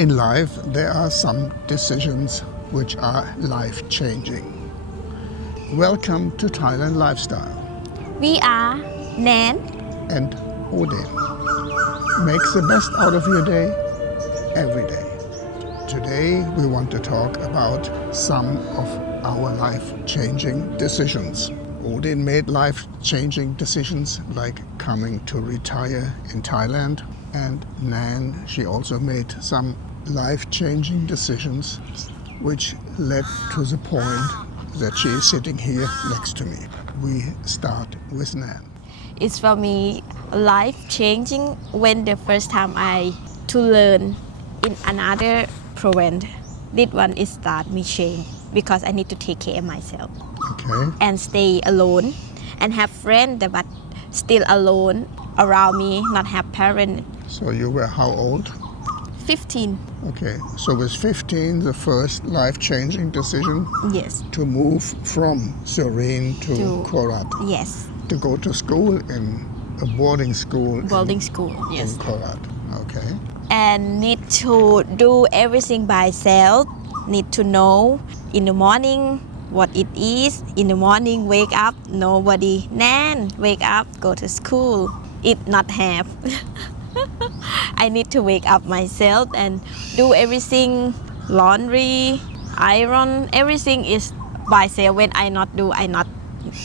In life, there are some decisions which are life-changing. Welcome to Thailand Lifestyle. We are Nann And Odin. Make the best out of your day every day. Today, we want to talk about some of our life-changing decisions. Odin made life-changing decisions like coming to retire in Thailand. And Nann, she also made some life-changing decisions which led to the point that she is sitting here next to me. We start with Nann. It's for me life-changing when the first time I to learn in another province. This one is start me change because I need to take care of myself. Okay. And stay alone and have friends but still alone around me, not have parents. So you were how old? 15. Okay. So with 15, the first life-changing decision Yes. to move from Serene to Korat. Yes. To go to school in a boarding school. Boarding school. In Yes. Korat. Okay. And need to do everything by self. Need to know in the morning what it is. In the morning, wake up, nobody. Nann, wake up, go to school. It not have. I need to wake up myself and do everything, laundry, iron, everything is by self. When I not do, I not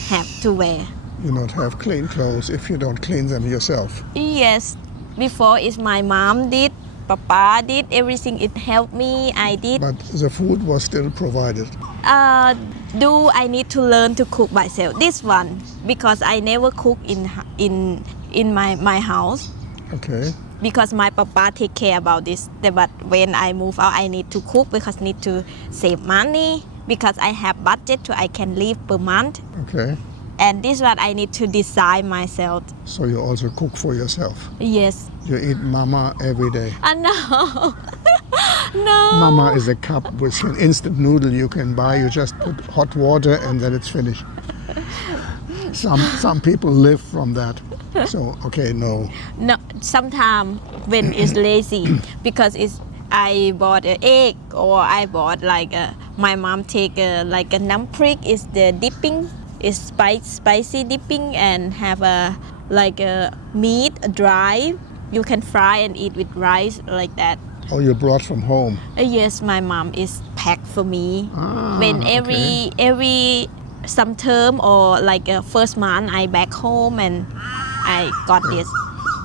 have to wear. You not have clean clothes if you don't clean them yourself. Yes, before is my mom did, Papa did, everything it helped me, I did. But the food was still provided. I need to learn to cook myself. This one, because I never cook in my house. Okay. Because my papa take care about this. But when I move out, I need to cook because need to save money. Because I have budget so I can live per month. Okay. And this one I need to decide myself. So you also cook for yourself? Yes. You eat mama every day? No. No. Mama is a cup with an instant noodle you can buy. You just put hot water and then it's finished. Some people live from that. So, okay, no. No, sometimes when it's lazy, because I bought an egg or I bought my mom take like a namprik is the dipping, is spicy dipping and have a meat dry. You can fry and eat with rice like that. Oh, you brought from home? Yes, my mom is packed for me. When okay. every some term or first month I back home and I got this.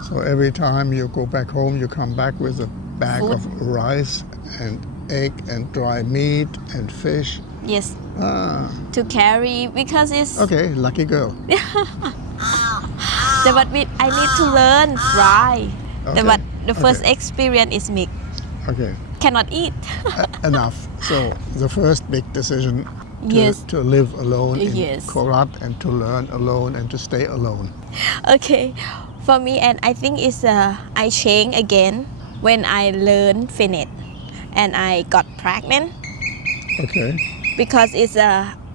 So every time you go back home, you come back with a bag Food. of rice and egg and dry meat and fish. Yes. To carry because it's Okay, lucky girl. but I need to learn fry. Okay. But the first Okay. experience is mixed. Okay. Cannot eat. Enough. So the first big decision Yes. to live alone in Yes. Korat and to learn alone and to stay alone. Okay, for me and I think it's I change again when I learn Finnish and I got pregnant. Okay. Because it's I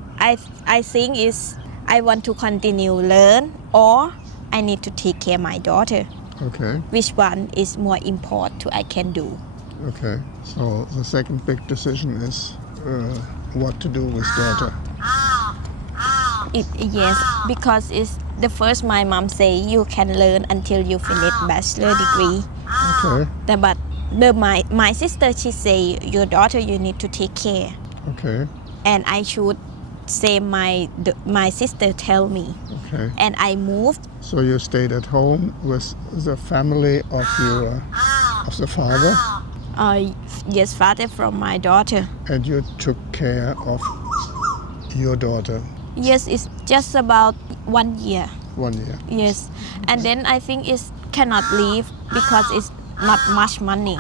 think is I want to continue learn or I need to take care of my daughter. Okay. Which one is more important I can do? Okay. So the second big decision is what to do with daughter. Yes, because it's the first my mom say you can learn until you finish bachelor degree. Okay. But my sister she say your daughter you need to take care. Okay. And I should say my sister tell me. Okay. And I moved. So you stayed at home with the family of the father, Yes, father from my daughter. and you took care of your daughter Yes, it's just about 1 year. 1 year. Yes, and then I think it cannot leave because it's not much money.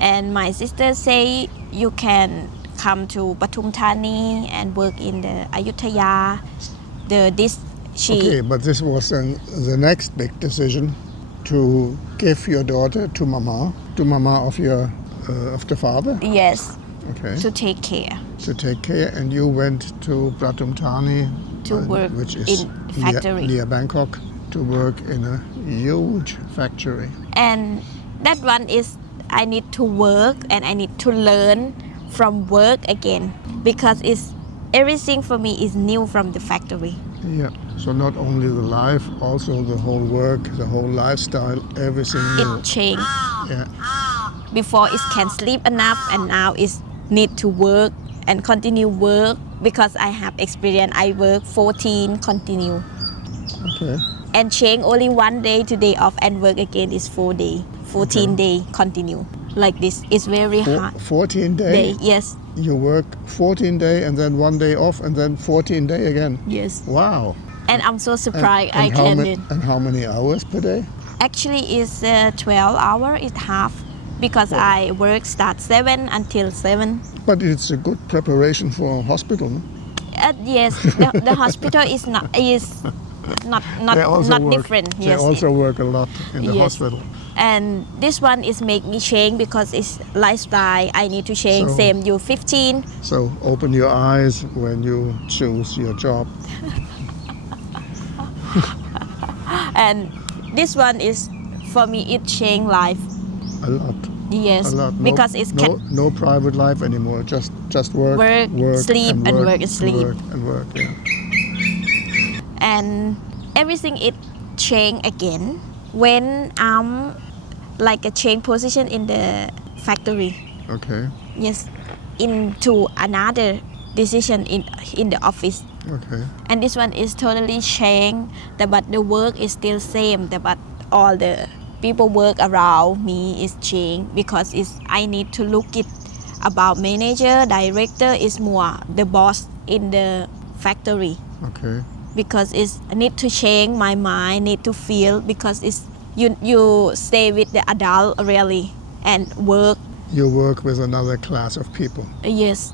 And my sister say you can come to Pathum Thani and work in the Ayutthaya. Okay, but this was the next big decision to give your daughter to mama of the father. Yes, Okay. to take care. To take care, and you went to Pathum Thani, To work which is in factory. near Bangkok, to work in a huge factory. And that one is I need to work and I need to learn from work again because it's everything for me is new from the factory. Yeah. So not only the life, also the whole work, the whole lifestyle, everything new. It changed. Yeah. Before it can sleep enough and now it's need to work and continue work because I have experience. I work 14 continue Okay. and change only one day to day off and work again is 4 day 14 day continue like this. It's very hard 14 day. days. Yes. You work 14 day and then 1 day off and then 14 day again. Yes. Wow. And I'm so surprised And I can do it. And how many hours per day? Actually it's 12 hours. It's half because I work start 7 until 7. But it's a good preparation for hospital. No? Yes, the hospital is not They also not work, different. They Yes. also work a lot in the Yes. hospital. And this one is make me change because it's lifestyle. I need to change. So- Same, you 15. So open your eyes when you choose your job. And this one is, for me, it change life. A lot. Yes, A lot. No, because it's no private life anymore. Just work, Work, sleep, and work and sleep. And work. Yeah. And everything it change again when I'm like a change position in the factory. Okay. Yes, into another decision in the office. Okay. And this one is totally changed, but the work is still same. But all the people work around me is changed because I need to look it about manager, director is more the boss in the factory. Okay. Because I need to change my mind, need to feel because you stay with the adult really and work. You work with another class of people. Yes.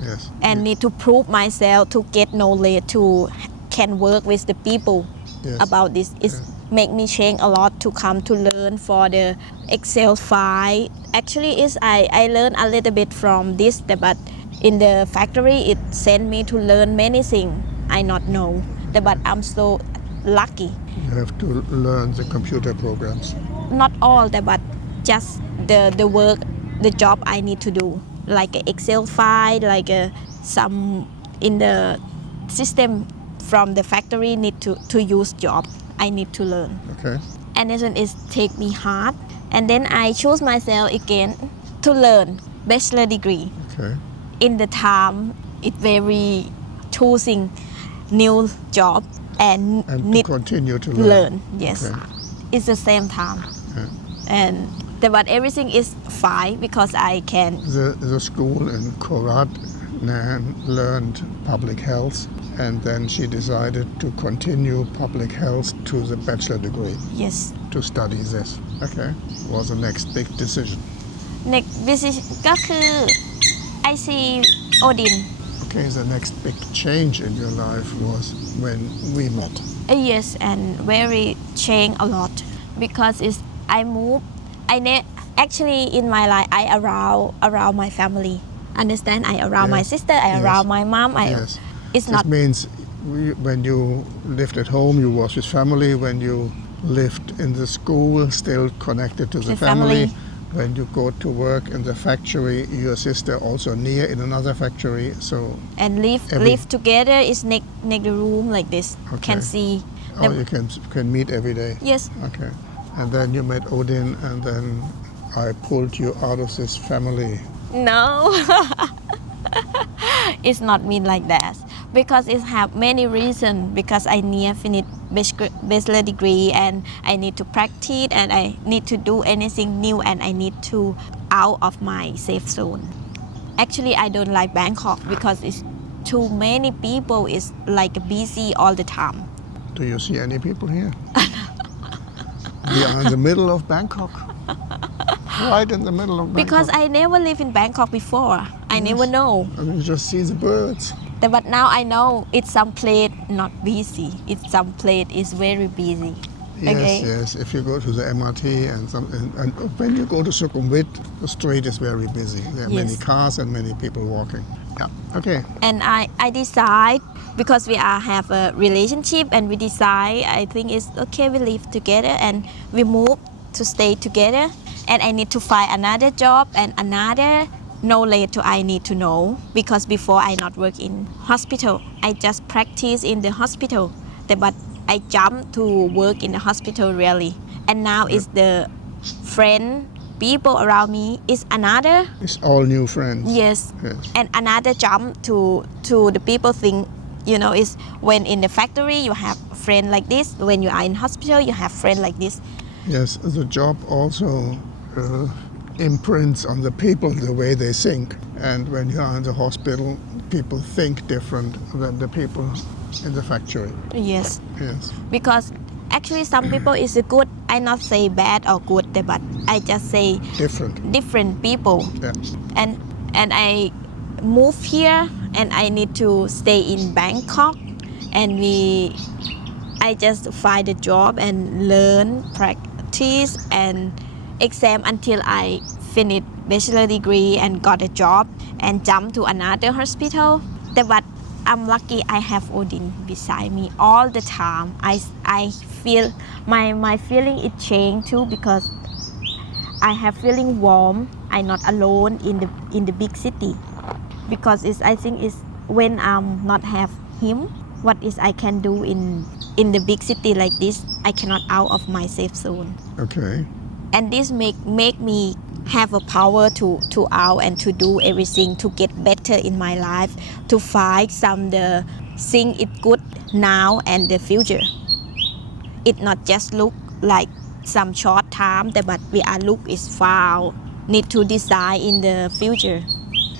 Yes. And need to prove myself to get knowledge to can work with the people Yes. about this. It's make me change a lot to come to learn for the Excel file. Actually I learned a little bit from this, but in the factory it sent me to learn many things I not know. But I'm so lucky. You have to learn the computer programs. Not all, but just the work, the job I need to do, like an Excel file, like some in the system from the factory need to use job. I need to learn. Okay. And this one is take me hard. And then I choose myself again to learn bachelor degree. Okay. In the time, it very choosing new job and And need to continue to learn. Yes, Okay. it's the same time. Yeah. And but everything is fine because I can. The school in Korat, Nann learned public health, and then she decided to continue public health to the bachelor degree Yes. to study this. Okay. Was the next big decision. Next decision ก็คือ I see Odin. Okay, the next big change in your life was when we met. Yes, and very change a lot because I move. Actually in my life I around my family. Understand? I around my Yes. sister. I Yes. around my mom. Yes. It's This not means when you lived at home, you was with family. When you lived in the school, still connected to the The family. family. When you go to work in the factory, your sister also near in another factory. So and live together is next the room like this. Okay. Can see. you can meet every day. Yes. Okay. And then you met Odin, and then I pulled you out of this family. No. It's not mean like that because it have many reasons because I near finish bachelor degree and I need to practice and I need to do anything new and I need to out of my safe zone. Actually I don't like Bangkok because it's too many people. It's like busy all the time. Do you see any people here? We are in the middle of Bangkok. Right in the middle of Bangkok. Because I never lived in Bangkok before. I never know. And you just see the birds. But now I know it's some place not busy. It's some place is very busy. Yes, Okay. yes. If you go to the MRT and when you go to Sukhumvit, the street is very busy. There are many Yes. cars and many people walking. Yeah. Okay. And I decide because we have a relationship and we decide I think it's okay we live together and we move to stay together and I need to find another job and another knowledge I need to know, because before I not work in hospital, I just practice in the hospital, but I jump to work in the hospital really, and now is the friend people around me is another. It's all new friends. Yes. Yes. And another jump to the people think, is when in the factory you have friend like this, when you are in hospital you have friend like this. Yes, the job also imprints on the people the way they think. And when you are in the hospital, people think different than the people in the factory. Yes. Yes. Because actually some people is good, I not say bad or good, but I just say different people. Yeah. And I move here and I need to stay in Bangkok, and I just find a job and learn, practice and exam until I finish bachelor degree and got a job and jump to another hospital. But I'm lucky I have Odin beside me all the time. I feel my feeling it changed too, because I have feeling warm. I'm not alone in the big city, because I think it's when I'm not have him, what is I can do in the big city like this, I cannot out of my safe zone. Okay. And this make me have a power to out and to do everything to get better in my life, to find some the thing it good now and the future. It not just look like some short time, but we are look is far, need to decide in the future.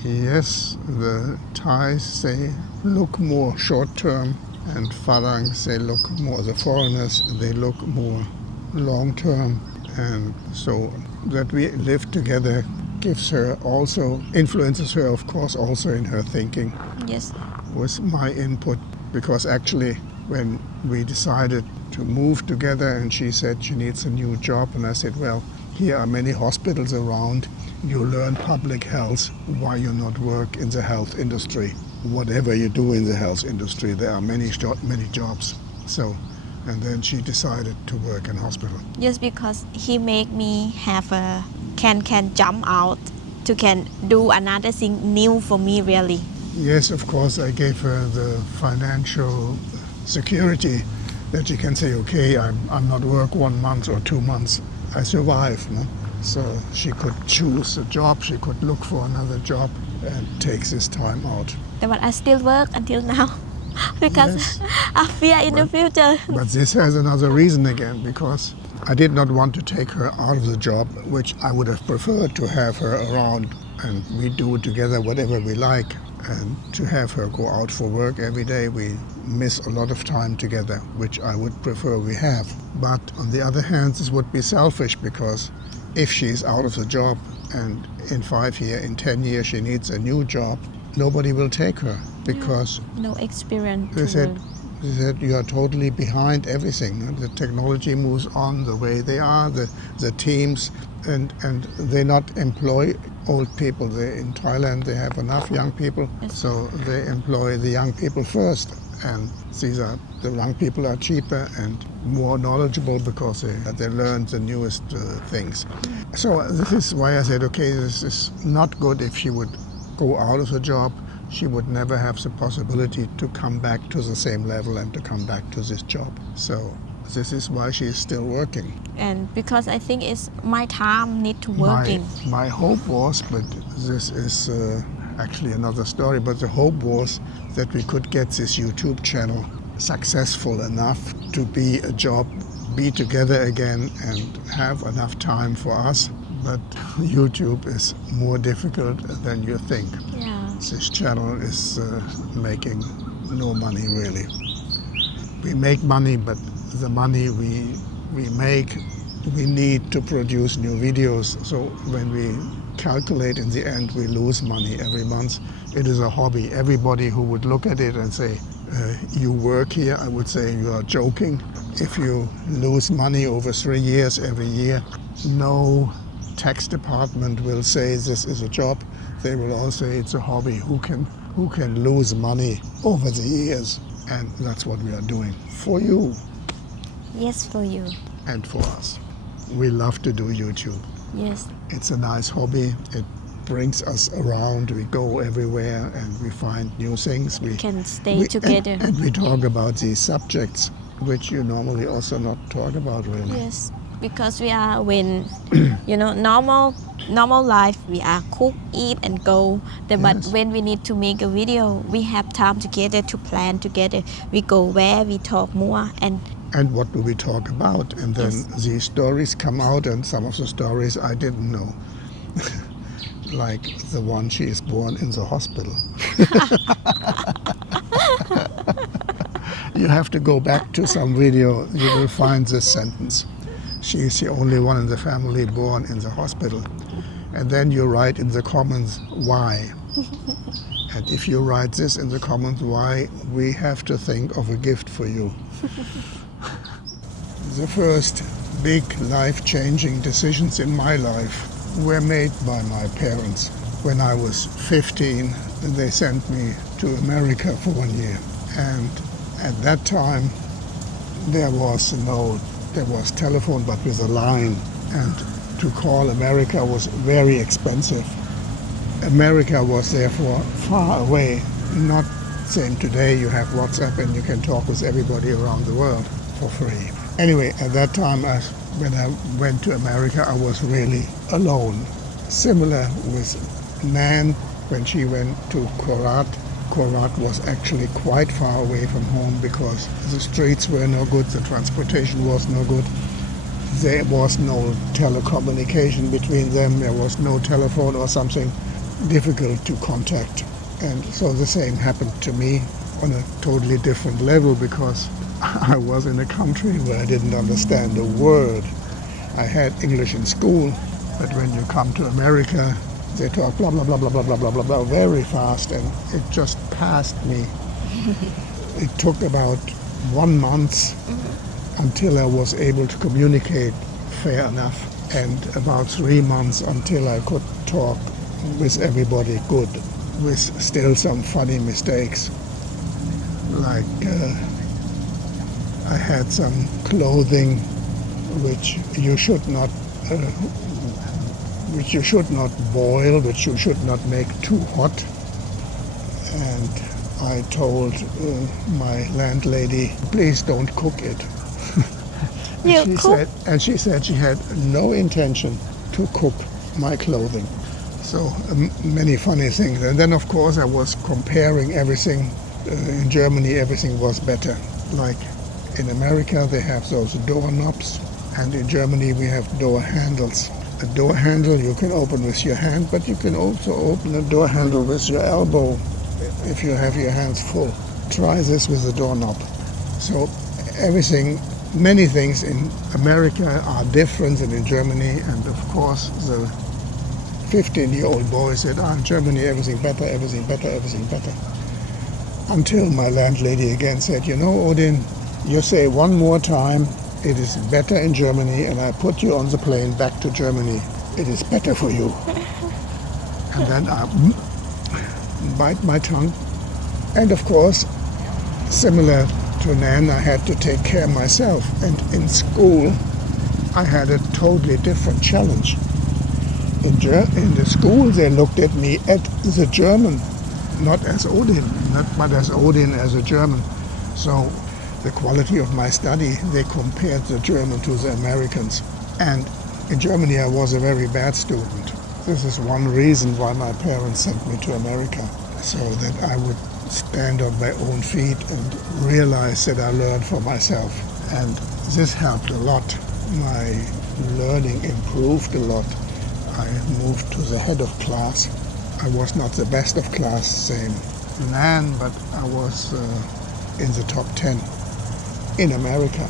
Yes, the Thais say look more short term, and Phang say look more, the foreigners, they look more long term. And so that we live together gives her also, influences her of course also in her thinking. Yes. Was my input, because actually when we decided to move together and she said she needs a new job, and I said, well, here are many hospitals around, you learn public health, why you not work in the health industry? Whatever you do in the health industry, there are many jobs. So, and then she decided to work in hospital. Yes, because he make me have a can jump out to can do another thing new for me really. Yes, of course, I gave her the financial security that she can say, okay, I'm not work 1 month or 2 months, I survive. No? So she could choose a job, she could look for another job and take this time out. But I still work until now because Yes. I fear in the future. But this has another reason again, because I did not want to take her out of the job, which I would have preferred to have her around and we do together whatever we like. And to have her go out for work every day, we miss a lot of time together, which I would prefer we have. But on the other hand, this would be selfish, because if she's out of the job and in 5 years, in 10 years she needs a new job, nobody will take her, because No experience. they said you are totally behind everything. The technology moves on the way they are, the teams, and they not employ old people. In Thailand they have enough young people, so they employ the young people first. And the young people are cheaper and more knowledgeable because they learn the newest things. So this is why I said, okay, this is not good if she would go out of the job. She would never have the possibility to come back to the same level and to come back to this job. So this is why she is still working. And because I think it's my time need to working. My hope was, but this is actually another story, but the hope was that we could get this YouTube channel successful enough to be a job, be together again and have enough time for us. But YouTube is more difficult than you think. Yeah. This channel is making no money really. We make money, but the money we make, we need to produce new videos. So when we calculate in the end, we lose money every month. It is a hobby. Everybody who would look at it and say, you work here, I would say you are joking. If you lose money over 3 years every year, no tax department will say this is a job. They will all say it's a hobby. Who can lose money over the years? And that's what we are doing for you Yes, for you. and for us. We love to do YouTube. Yes. It's a nice hobby. It brings us around. We go everywhere and we find new things. Can stay together. And we talk about these subjects, which you normally also not talk about really. Yes, because we are when normal life we are cook, eat and go. But Yes. when we need to make a video, we have time together to plan together. We go where we talk more And what do we talk about? And then Yes. these stories come out, and some of the stories I didn't know. Like the one she is born in the hospital. You have to go back to some video, you will find this sentence. She is the only one in the family born in the hospital. And then you write in the comments, why? And if you write this in the comments, why, we have to think of a gift for you. The first big life-changing decisions in my life were made by my parents. When I was 15, they sent me to America for 1 year. And at that time, there was telephone, but with a line. And to call America was very expensive. America was therefore far away. Not same today, you have WhatsApp and you can talk with everybody around the world for free. Anyway, at that time, when I went to America, I was really alone. Similar with Nann, when she went to Korat. Korat was actually quite far away from home because the streets were no good, the transportation was no good. There was no telecommunication between them, there was no telephone or something, difficult to contact. And so the same happened to me on a totally different level because I was in a country where I didn't understand a word. I had English in school, but when you come to America, they talk blah, blah, blah, blah, blah, blah, blah, blah, blah, very fast, and it just passed me. It took about 1 month until I was able to communicate fair enough, and about 3 months until I could talk with everybody good, with still some funny mistakes. Like I had some clothing which you should not boil, which you should not make too hot. And I told my landlady, please don't cook it. She said she had no intention to cook my clothing. So many funny things. And then of course I was comparing everything. In Germany everything was better. Like in America they have those doorknobs, and in Germany we have door handles. A door handle you can open with your hand, but you can also open a door handle with your elbow if you have your hands full. Try this with the doorknob. So many things in America are different than in Germany, and of course the 15-year-old boy said, in Germany everything better, everything better, everything better. Until my landlady again said, Odin, you say one more time, it is better in Germany, and I put you on the plane back to Germany. It is better for you. And then I bite my tongue. And of course, similar to Nann, I had to take care of myself. And in school, I had a totally different challenge. In the school, they looked at me as a German, not as Odin, but as Odin as a German. So the quality of my study, they compared the German to the Americans. And in Germany, I was a very bad student. This is one reason why my parents sent me to America, so that I would stand on my own feet and realize that I learned for myself. And this helped a lot. My learning improved a lot. I moved to the head of class. I was not the best of class, same Nann, but I was in the top 10 in America.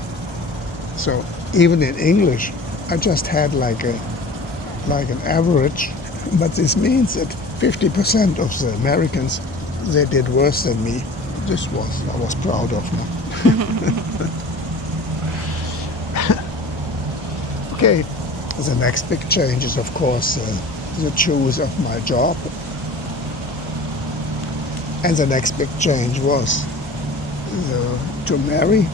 So even in English, I just had like an average, but this means that 50% of the Americans, they did worse than me. I was proud of me. Okay, the next big change is of course the choice of my job. And the next big change was to marry.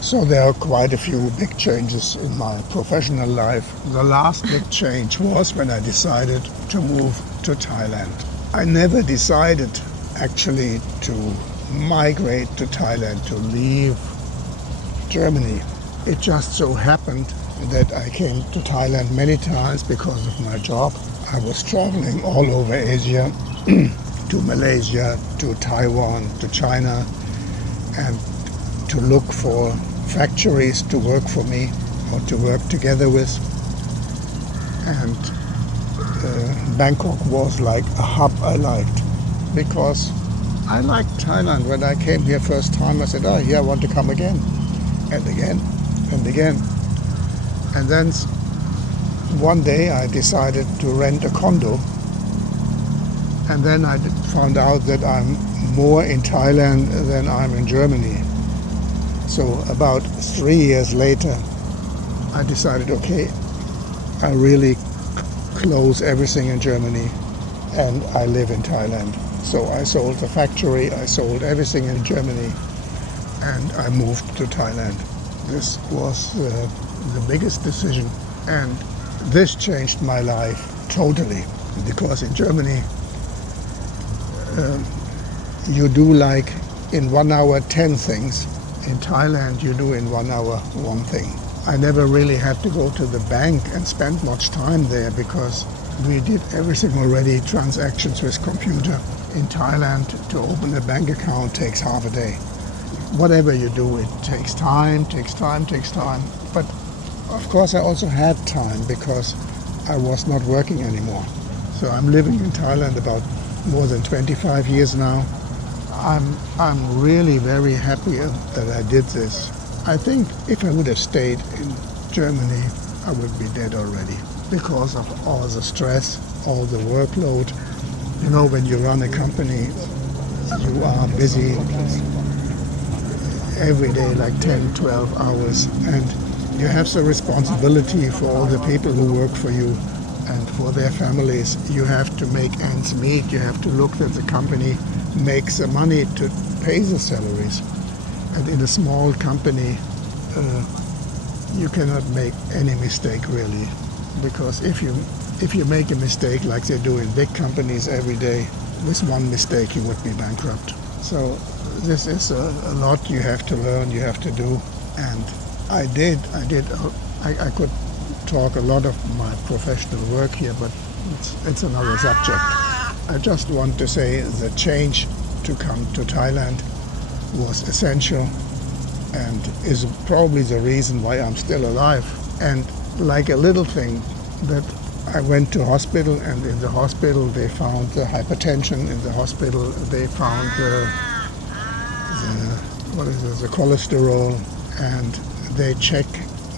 So there are quite a few big changes in my professional life. The last big change was when I decided to move to Thailand. I never decided actually to migrate to Thailand, to leave Germany. It just so happened that I came to Thailand many times because of my job. I was traveling all over Asia, to Malaysia, to Taiwan, to China, and to look for factories to work for me or to work together with. And Bangkok was like a hub I liked because I liked Thailand. When I came here first time, I said, oh, here I want to come again and again and again. And then one day I decided to rent a condo, and then I found out that I'm more in Thailand than I'm in Germany. So about 3 years later, I decided, okay, I really close everything in Germany and I live in Thailand. So I sold the factory, I sold everything in Germany, and I moved to Thailand. This was the biggest decision, and this changed my life totally, because in Germany you do like in 1 hour 10 things. In Thailand you do in 1 hour one thing. I never really had to go to the bank and spend much time there because we did everything already, transactions with computer. In Thailand, to open a bank account takes half a day. Whatever you do, it takes time. But of course I also had time because I was not working anymore. So I'm living in Thailand about more than 25 years now. I'm really very happy that I did this. I think if I would have stayed in Germany, I would be dead already because of all the stress, all the workload. You know, when you run a company, you are busy every day, like 10, 12 hours, and you have the responsibility for all the people who work for you and for their families. You have to make ends meet. You have to look that the company makes the money to pay the salaries. And in a small company, you cannot make any mistake really, because if you make a mistake like they do in big companies every day, with one mistake you would be bankrupt. So this is a lot you have to learn, you have to do, and I did. I could talk a lot of my professional work here, but it's another subject. I just want to say the change to come to Thailand was essential and is probably the reason why I'm still alive. And like a little thing, that I went to hospital, and in the hospital they found the hypertension. In the hospital they found the cholesterol, and they check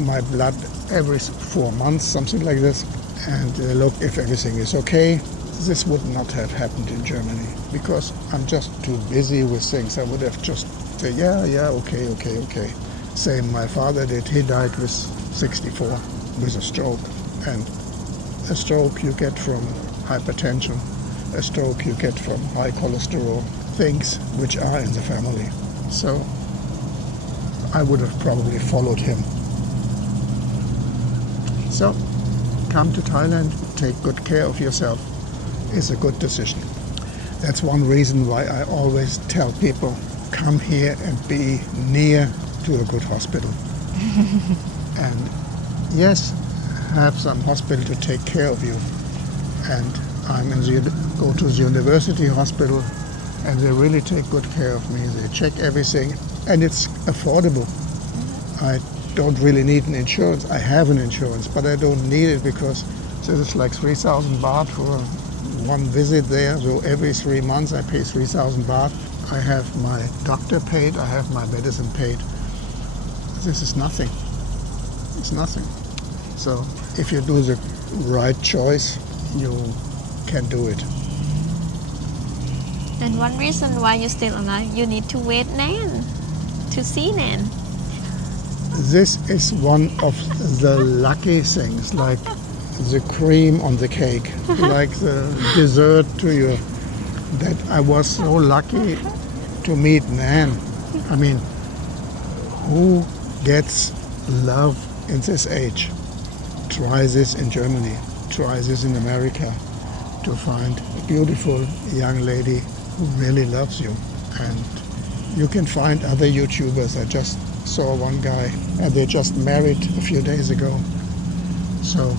my blood every 4 months, something like this, and they look if everything is okay. This would not have happened in Germany because I'm just too busy with things. I would have just said, yeah, okay. Same my father did. He died with 64 with a stroke. And a stroke you get from hypertension, a stroke you get from high cholesterol, things which are in the family. So I would have probably followed him. So come to Thailand, take good care of yourself. Is a good decision. That's one reason why I always tell people, come here and be near to a good hospital. And yes, have some hospital to take care of you. And go to the university hospital, and they really take good care of me. They check everything, and it's affordable. I don't really need an insurance. I have an insurance, but I don't need it because this is like 3,000 baht for one visit there. So every 3 months I pay 3,000 baht. I have my doctor paid, I have my medicine paid. This is nothing. It's nothing. So if you do the right choice, you can do it. And one reason why you're still alive, you need to wait Nann, to see Nann. This is one of the lucky things, like the cream on the cake, like the dessert to you, that I was so lucky to meet Nann. I mean, who gets love in this age, try this in Germany, try this in America, to find a beautiful young lady who really loves you. And you can find other YouTubers. I just saw one guy, and they just married a few days ago. So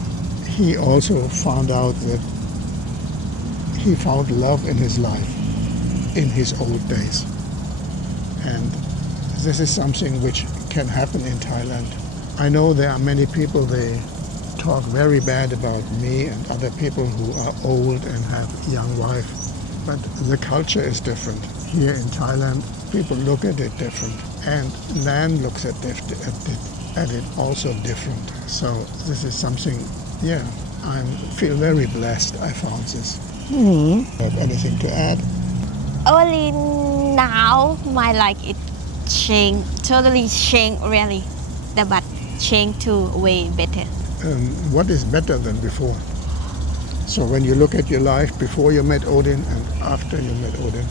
he also found out that he found love in his life in his old days. And this is something which can happen in Thailand. I know there are many people, they talk very bad about me and other people who are old and have young wife, but the culture is different. Here in Thailand, people look at it different, and Nann looks at it also different. So this is something, I feel very blessed I found this. Have anything to add? Only now my life it totally changed really, but changed to way better. What is better than before? So when you look at your life before you met Odin and after you met Odin?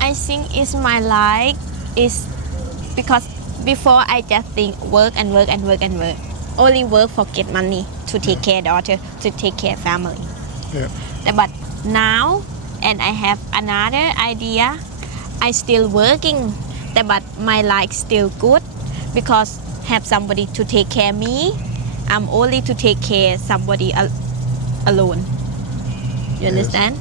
I think it's my life is because before I just think work and work and work and work. Only work for get money to take care daughter, to take care family. Yeah. But now, and I have another idea, I still working, but my life still good because have somebody to take care me. I'm only to take care somebody alone. You understand?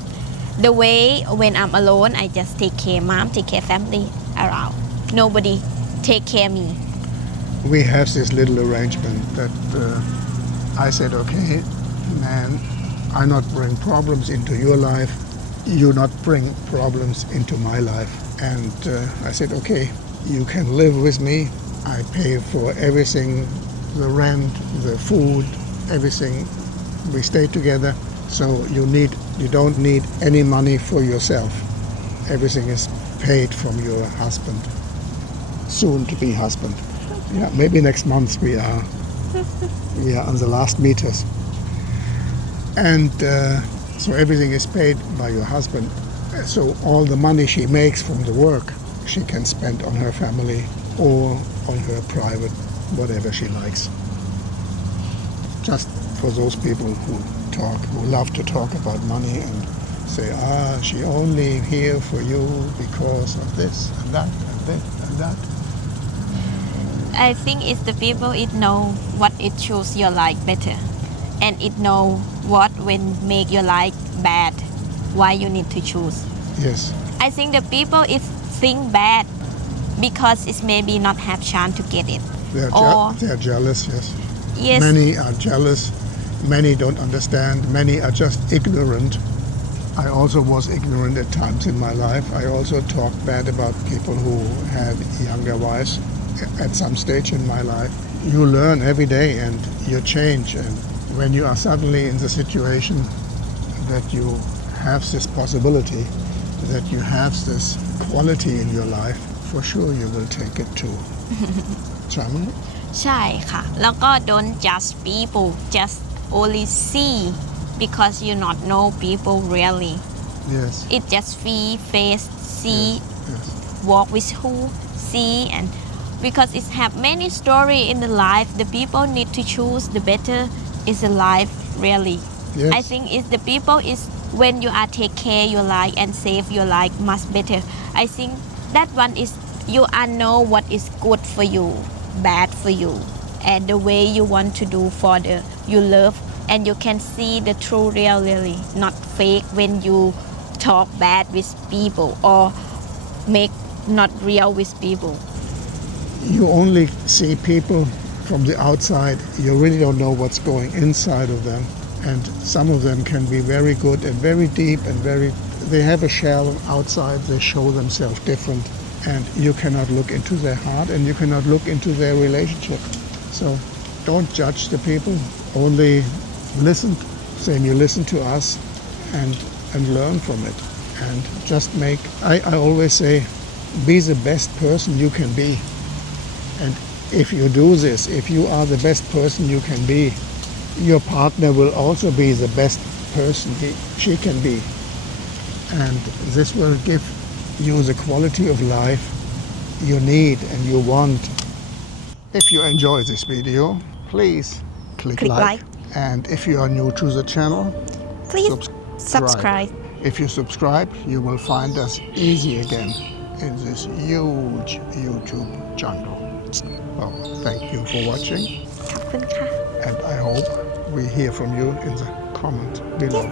The way when I'm alone, I just take care mom, take care family around. Nobody take care me. We have this little arrangement that I said, okay, man, I not bring problems into your life, you not bring problems into my life. And I said, okay, you can live with me. I pay for everything, the rent, the food, everything. We stay together. So you don't need any money for yourself. Everything is paid from your husband, soon to be husband. Yeah, maybe next month we are on the last meters. And so everything is paid by your husband. So all the money she makes from the work, she can spend on her family or on her private, whatever she likes. Just for those people who love to talk about money and say, she only here for you because of this and that and this and that. I think it's the people it know what it choose your life better, and it know what when make your life bad, why you need to choose. Yes. I think the people is think bad because it's maybe not have chance to get it. They're jealous, yes. Yes. Many are jealous, many don't understand, many are just ignorant. I also was ignorant at times in my life. I also talked bad about people who had younger wives at some stage in my life. You learn every day and you change, and when you are suddenly in the situation that you have this possibility, that you have this quality in your life, for sure you will take it too. Chumphon? ใช่ค่ะ แล้วก็ don't judge people, just only see because you not know people really. Yes. It just face, see, Yes. walk with who, see, and because it have many story in the life, the people need to choose the better is the life really. Yes. I think it's the people is when you are take care your life and save your life much better. I think that one is you are know what is good for you, bad for you, and the way you want to do for the you love, and you can see the true real really, not fake when you talk bad with people or make not real with people. You only see people from the outside. You really don't know what's going inside of them. And some of them can be very good and very deep and they have a shell outside, they show themselves different. And you cannot look into their heart and you cannot look into their relationship. So don't judge the people, only listen, same you listen to us and learn from it. And just I always say, be the best person you can be. And if you do this, if you are the best person you can be, your partner will also be the best person she can be. And this will give you the quality of life you need and you want If you enjoy this video, please click Click like. And if you are new to the channel, Please subscribe. If you subscribe, you will find us easy again in this huge YouTube jungle. Well, thank you for watching, ขอบคุณค่ะ and I hope we hear from you in the comment below.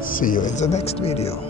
See you in the next video.